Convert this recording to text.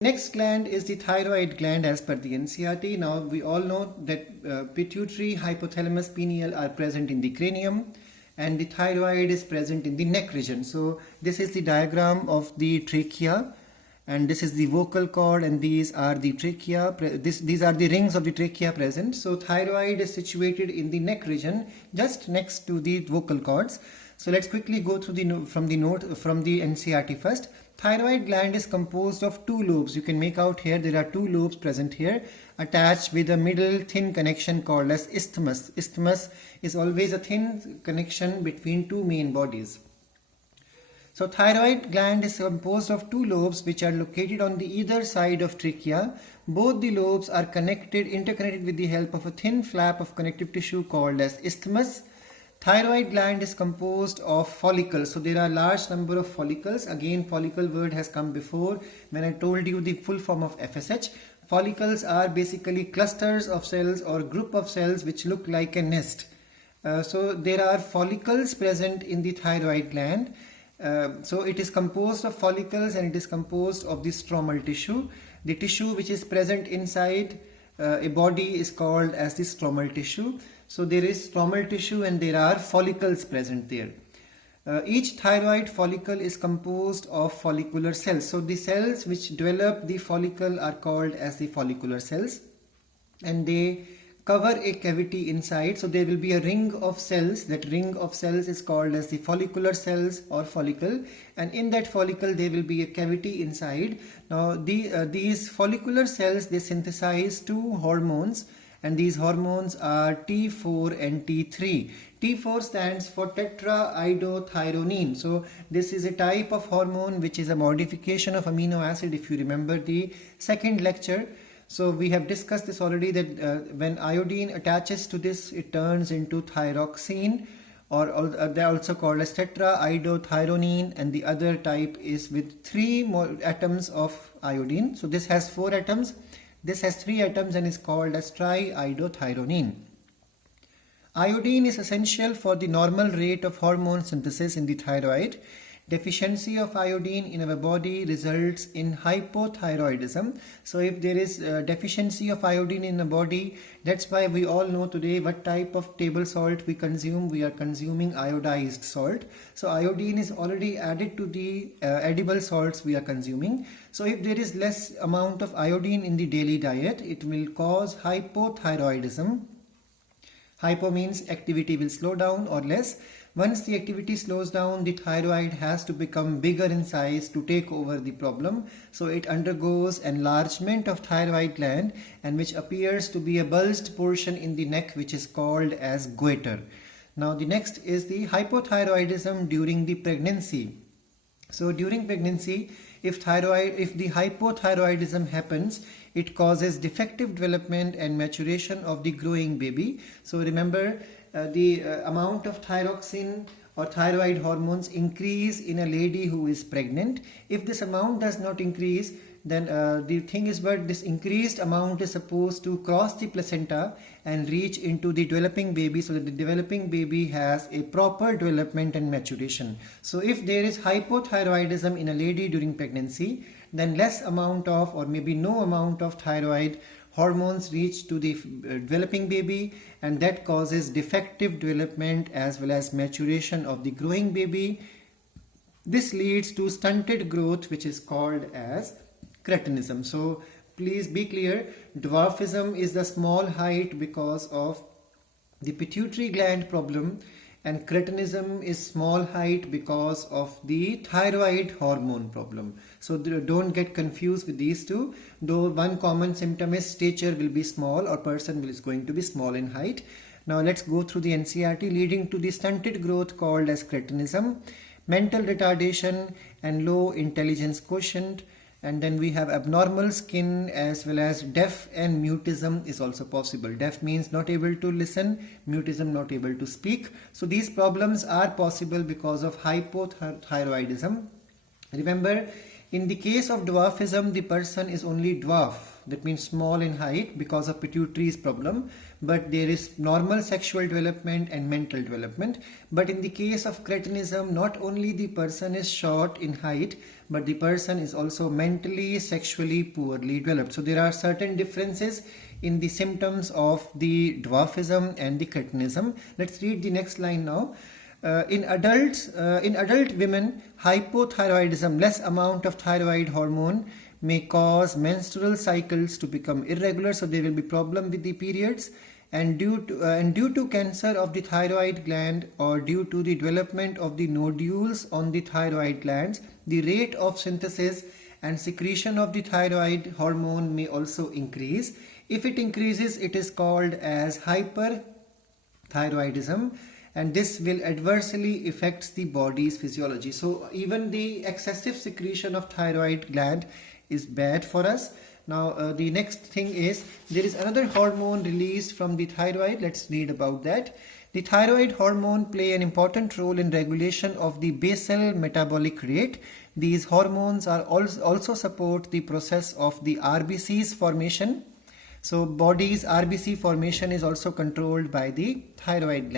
Next gland is the thyroid gland as per the NCERT. Now we all know that pituitary, hypothalamus, pineal are present in the cranium and the thyroid is present in the neck region. So this is the diagram of the trachea and this is the vocal cord and these are the trachea. These are the rings of the trachea present. So thyroid is situated in the neck region just next to the vocal cords. So let's quickly go through from the NCERT first. Thyroid gland is composed of two lobes. You can make out here there are two lobes present here attached with a middle thin connection called as isthmus. Isthmus is always a thin connection between two main bodies. So thyroid gland is composed of two lobes which are located on the either side of trachea. Both the lobes are interconnected with the help of a thin flap of connective tissue called as isthmus. Thyroid gland is composed of follicles. So there are large number of follicles. Again, follicle word has come before when I told you the full form of FSH. Follicles are basically clusters of cells or group of cells which look like a nest. So there are follicles present in the thyroid gland. So it is composed of follicles and it is composed of the stromal tissue. The tissue which is present inside a body is called as the stromal tissue. So there is stromal tissue and there are follicles present there. Each thyroid follicle is composed of follicular cells. So the cells which develop the follicle are called as the follicular cells and they cover a cavity inside. So there will be a ring of cells. That ring of cells is called as the follicular cells or follicle, and in that follicle there will be a cavity inside. Now these follicular cells, they synthesize two hormones and these hormones are T4 and T3. T4 stands for tetraiodothyronine. So this is a type of hormone which is a modification of amino acid, if you remember the second lecture. So we have discussed this already that when iodine attaches to this, it turns into thyroxine, or they are also called as tetraiodothyronine, and the other type is with 3 more atoms of iodine. So this has 4 atoms, this has 3 atoms and is called as triiodothyronine. Iodine is essential for the normal rate of hormone synthesis in the thyroid. Deficiency of iodine in our body results in hypothyroidism. So if there is deficiency of iodine in the body, that's why we all know today what type of table salt we consume. We are consuming iodized salt. So iodine is already added to the edible salts we are consuming. So if there is less amount of iodine in the daily diet, it will cause hypothyroidism. Hypo means activity will slow down or less. Once the activity slows down, the thyroid has to become bigger in size to take over the problem. So it undergoes enlargement of thyroid gland, and which appears to be a bulged portion in the neck which is called as goiter. Now the next is the hypothyroidism during the pregnancy. So during pregnancy, if the hypothyroidism happens, it causes defective development and maturation of the growing baby. So remember, the amount of thyroxine or thyroid hormones increase in a lady who is pregnant. If this amount does not increase, then the thing is, but this increased amount is supposed to cross the placenta and reach into the developing baby, so that the developing baby has a proper development and maturation. So if there is hypothyroidism in a lady during pregnancy, then less amount of or maybe no amount of thyroid hormones reach to the developing baby, and that causes defective development as well as maturation of the growing baby. This leads to stunted growth, which is called as cretinism. So please be clear, dwarfism is the small height because of the pituitary gland problem, and cretinism is small height because of the thyroid hormone problem. So don't get confused with these two. Though one common symptom is stature will be small, or person is going to be small in height. Now let's go through the NCERT. Leading to the stunted growth called as cretinism, mental retardation and low intelligence quotient. And then we have abnormal skin as well as deaf and mutism is also possible. Deaf means not able to listen, mutism not able to speak. So these problems are possible because of hypothyroidism. Remember, In the case of dwarfism, the person is only dwarf, that means small in height because of pituitary's problem, but there is normal sexual development and mental development. But in the case of cretinism, not only the person is short in height, but the person is also mentally, sexually poorly developed. So there are certain differences in the symptoms of the dwarfism and the cretinism. Let's read the next line now. In adult women, hypothyroidism, less amount of thyroid hormone, may cause menstrual cycles to become irregular, so there will be problem with the periods, and due to cancer of the thyroid gland or due to the development of the nodules on the thyroid glands, the rate of synthesis and secretion of the thyroid hormone may also increase. If it increases, it is called as hyperthyroidism, and this will adversely affect the body's physiology. So even the excessive secretion of thyroid gland is bad for us. Now the next thing is, there is another hormone released from the thyroid. Let's read about that. The thyroid hormone play an important role in regulation of the basal metabolic rate. These hormones are also support the process of the RBC's formation. So body's RBC formation is also controlled by the thyroid gland.